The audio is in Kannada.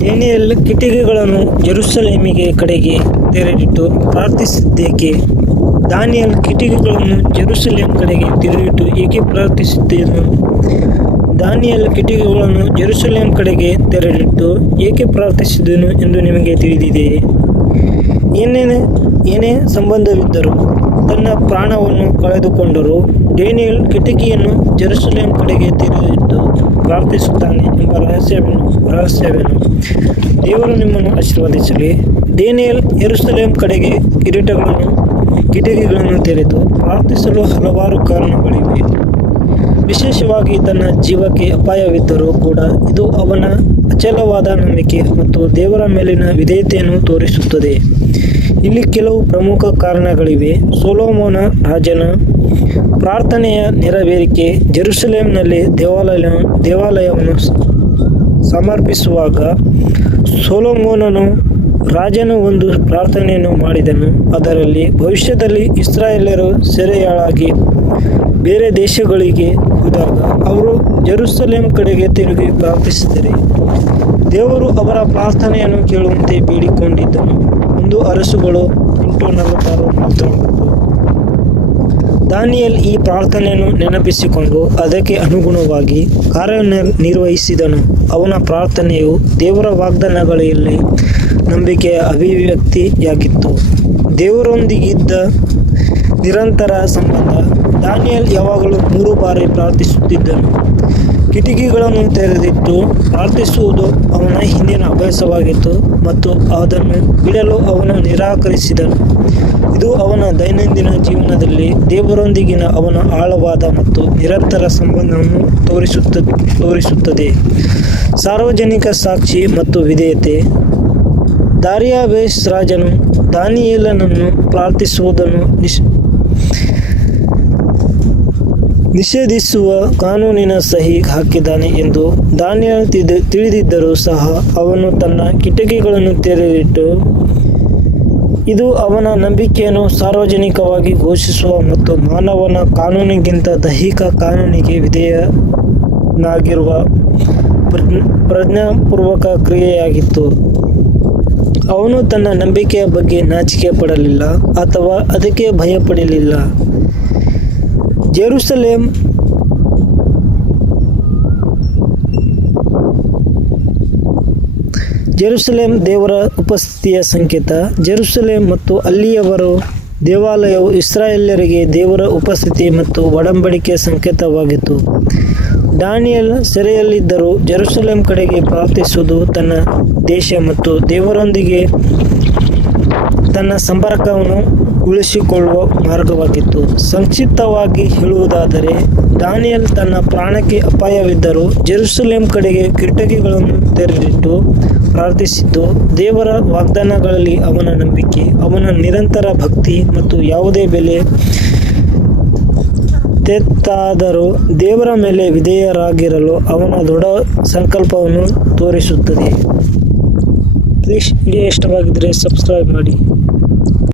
ಡೇನಿಯಲ್ ಕಿಟಕಿಗಳನ್ನು ಜೆರುಸಲೇಮಿಗೆ ಕಡೆಗೆ ತೆರೆದಿಟ್ಟು ಪ್ರಾರ್ಥಿಸಿದ್ದೇಕೆ? ದಾನಿಯಲ್, ಕಿಟಕಿಗಳನ್ನು ಜೆರುಸಲೇಮ್ ಕಡೆಗೆ ತೆರೆದಿಟ್ಟು ಏಕೆ ಪ್ರಾರ್ಥಿಸಿದ್ದೇನು? ದಾನಿಯಲ್, ಕಿಟಕಿಗಳನ್ನು ಜೆರುಸಲೇಮ್ ಕಡೆಗೆ ತೆರೆದಿಟ್ಟು ಏಕೆ ಪ್ರಾರ್ಥಿಸಿದನು ಎಂದು ನಿಮಗೆ ತಿಳಿದಿದೆ ಏನೇನೇ, ಏನೇ ಸಂಬಂಧವಿದ್ದರೂ ತನ್ನ ಪ್ರಾಣವನ್ನು ಕಳೆದುಕೊಂಡರೂ. ಡೇನಿಯಲ್ ಕಿಟಕಿಯನ್ನು ಜೆರುಸಲೇಮ್ ಕಡೆಗೆ ತೆರೆದಿಟ್ಟು ಪ್ರಾರ್ಥಿಸುತ್ತಾನೆ ಎಂಬ ರಹಸ್ಯವೇನು? ರಹಸ್ಯವೇನು? ದೇವರು ನಿಮ್ಮನ್ನು ಆಶೀರ್ವದಿಸಲಿ. ಡೇನಿಯಲ್ ಯೆರೂಸಲೇಮ್ ಕಡೆಗೆ ಕಿರೀಟಗಳನ್ನು, ಕಿಟಕಿಗಳನ್ನು ತೆರೆದು ಪ್ರಾರ್ಥಿಸಲು ಹಲವಾರು ಕಾರಣಗಳಿವೆ. ವಿಶೇಷವಾಗಿ ತನ್ನ ಜೀವಕ್ಕೆ ಅಪಾಯವಿದ್ದರೂ ಕೂಡ ಇದು ಅವನ ಅಚಲವಾದ ನಂಬಿಕೆ ಮತ್ತು ದೇವರ ಮೇಲಿನ ವಿಧೇಯತೆಯನ್ನು ತೋರಿಸುತ್ತದೆ. ಇಲ್ಲಿ ಕೆಲವು ಪ್ರಮುಖ ಕಾರಣಗಳಿವೆ. ಸೊಲೋಮೋನ ರಾಜನ ಪ್ರಾರ್ಥನೆಯ ನೆರವೇರಿಕೆ ಜೆರುಸಲೇಮ್ನಲ್ಲಿ ದೇವಾಲಯ, ದೇವಾಲಯವನ್ನು ಸಮರ್ಪಿಸುವಾಗ ಸೊಲೋಮೋನನು ರಾಜನು ಒಂದು ಪ್ರಾರ್ಥನೆಯನ್ನು ಮಾಡಿದನು. ಅದರಲ್ಲಿ ಭವಿಷ್ಯದಲ್ಲಿ ಇಸ್ರಾಯೇಲರು ಸೆರೆಯಾಳಾಗಿ ಬೇರೆ ದೇಶಗಳಿಗೆ ಹೋದಾಗ ಅವರು ಜೆರುಸಲೇಮ್ ಕಡೆಗೆ ತಿರುಗಿ ಪ್ರಾರ್ಥಿಸಿದರೆ ದೇವರು ಅವರ ಪ್ರಾರ್ಥನೆಯನ್ನು ಕೇಳುವಂತೆ ಬೇಡಿಕೊಂಡಿದ್ದನು. ಒಂದು ಅರಸುಗಳು ಎಂಟು ನಲವತ್ತಾರು ಮಾತನಾಡುವುದು ದಾನಿಯಲ್ ಈ ಪ್ರಾರ್ಥನೆಯನ್ನು ನೆನಪಿಸಿಕೊಂಡು ಅದಕ್ಕೆ ಅನುಗುಣವಾಗಿ ಕಾರ್ಯನಿರ್ವಹಿಸಿದನು. ಅವನ ಪ್ರಾರ್ಥನೆಯು ದೇವರ ವಾಗ್ದಾನಗಳಲ್ಲಿ ನಂಬಿಕೆಯ ಅಭಿವ್ಯಕ್ತಿಯಾಗಿತ್ತು. ದೇವರೊಂದಿಗಿದ್ದ ನಿರಂತರ ಸಂಬಂಧ ದಾನಿಯಲ್ ಯಾವಾಗಲೂ ಮೂರು ಬಾರಿ ಪ್ರಾರ್ಥಿಸುತ್ತಿದ್ದನು. ಕಿಟಕಿಗಳನ್ನು ತೆರೆದಿಟ್ಟು ಪ್ರಾರ್ಥಿಸುವುದು ಅವನ ಹಿಂದಿನ ಅಭ್ಯಾಸವಾಗಿತ್ತು ಮತ್ತು ಅದನ್ನು ಬಿಡಲು ಅವನು ನಿರಾಕರಿಸಿದನು. ಇದು ಅವನ ದೈನಂದಿನ ಜೀವನದಲ್ಲಿ ದೇವರೊಂದಿಗಿನ ಅವನ ಆಳವಾದ ಮತ್ತು ನಿರಂತರ ಸಂಬಂಧವನ್ನು ತೋರಿಸುತ್ತ, ತೋರಿಸುತ್ತದೆ. ಸಾರ್ವಜನಿಕ ಸಾಕ್ಷಿ ಮತ್ತು ವಿಧೇಯತೆ. ದಾರಿಯಾಬೇಸ್ ರಾಜನು ದಾನಿಯೇಲನನ್ನು ಪ್ರಾರ್ಥಿಸುವುದನ್ನು ನಿಷ್ ನಿಷೇಧಿಸುವ ಕಾನೂನಿನ ಸಹಿ ಹಾಕಿದ್ದಾನೆ ಎಂದು ದಾನಿಯಲ್ ತಿಳಿ- ತಿಳಿದಿದ್ದರೂ ಸಹ ಅವನು ತನ್ನ ಕಿಟಕಿಗಳನ್ನು ತೆರೆದಿಟ್ಟು, ಇದು ಅವನ ನಂಬಿಕೆಯನ್ನು ಸಾರ್ವಜನಿಕವಾಗಿ ಘೋಷಿಸುವ ಮತ್ತು ಮಾನವನ ಕಾನೂನಿಗಿಂತ ದೈಹಿಕ ಕಾನೂನಿಗೆ ವಿಧೇಯನಾಗಿರುವ ಪ್ರಜ್ಞ- ಪ್ರಜ್ಞಾಪೂರ್ವಕ ಕ್ರಿಯೆಯಾಗಿತ್ತು. ಅವನು ತನ್ನ ನಂಬಿಕೆಯ ಬಗ್ಗೆ ನಾಚಿಕೆ ಪಡಲಿಲ್ಲ ಅಥವಾ ಅದಕ್ಕೆ ಭಯಪಡಲಿಲ್ಲ. ಜೆರುಸಲೇಮ್. ಜೆರುಸಲೇಮ್ ದೇವರ ಉಪಸ್ಥಿತಿಯ ಸಂಕೇತ. ಜೆರುಸಲೇಮ್ ಮತ್ತು ಅಲ್ಲಿಯವರು ದೇವಾಲಯವು ಇಸ್ರಾಯೇಲ್ಯರಿಗೆ ದೇವರ ಉಪಸ್ಥಿತಿ ಮತ್ತು ಒಡಂಬಡಿಕೆಯ ಸಂಕೇತವಾಗಿತ್ತು. ದಾನಿಯಲ್ ಸೆರೆಯಲ್ಲಿದ್ದರೂ ಜೆರುಸಲೇಮ್ ಕಡೆಗೆ ಪ್ರಾರ್ಥಿಸುವುದು ತನ್ನ ದೇಶ ಮತ್ತು ದೇವರೊಂದಿಗೆ ತನ್ನ ಸಂಪರ್ಕವನ್ನು ಉಳಿಸಿಕೊಳ್ಳುವ ಮಾರ್ಗವಾಗಿತ್ತು. ಸಂಕ್ಷಿಪ್ತವಾಗಿ ಹೇಳುವುದಾದರೆ, ದಾನಿಯಲ್ ತನ್ನ ಪ್ರಾಣಕ್ಕೆ ಅಪಾಯವಿದ್ದರೂ ಜೆರುಸಲೇಂ ಕಡೆಗೆ ಕಿಟಕಿಗಳನ್ನು ತೆರೆದಿಟ್ಟು ಪ್ರಾರ್ಥಿಸಿದ್ದು, ದೇವರ ವಾಗ್ದಾನಗಳಲ್ಲಿ ಅವನ ನಂಬಿಕೆ, ಅವನ ನಿರಂತರ ಭಕ್ತಿ ಮತ್ತು ಯಾವುದೇ ಬೆಲೆ ತೆತ್ತಾದರೂ ದೇವರ ಮೇಲೆ ವಿಧೇಯರಾಗಿರಲು ಅವನ ದೃಢ ಸಂಕಲ್ಪವನ್ನು ತೋರಿಸುತ್ತದೆ. ಪ್ಲೀಸ್, ವಿಡಿಯೋ ಇಷ್ಟವಾಗಿದ್ದರೆ ಸಬ್ಸ್ಕ್ರೈಬ್ ಮಾಡಿ.